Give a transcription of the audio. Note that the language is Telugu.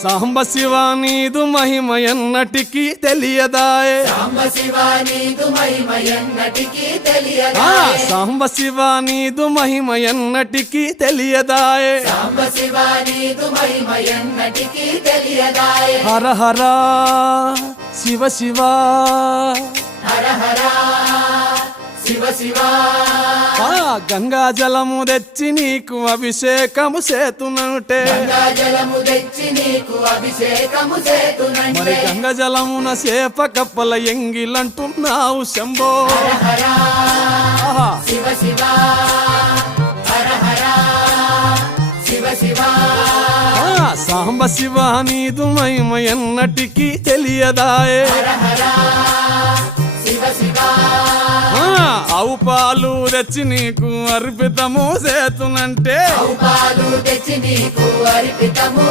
సాంబ శివ నీదు మహిమ ఎన్నటికీ తెలియదాయే సాంబ శివ నీదు మహిమ ఎన్నటికీ తెలియదాయే సాంబ శివ నీదు మహిమ ఎన్నటికీ తెలియదాయే సాంబ శివ నీదు మహిమ ఎన్నటికీ తెలియదాయే హర హర శివ శివ హర హర శివ శివ గంగా జలము తెచ్చి నీకు అభిషేకము చేతునంటే గంగా జలము తెచ్చి నీకు అభిషేకము మరి చేతునంటే గంగ జలమున చేప కప్పల ఎంగిలంటున్నావు శంభో హర హర ఆహా. శివ శివ హర హర శివ శివ సాంబ శివ నీదు మహిమ ఎన్నటికీ తెలియదాయే హర హర శివ శివ ఆవు పాలు తెచ్చి నీకు అర్పితము చేతునంటే పాలు తెచ్చి నీకు అర్పితము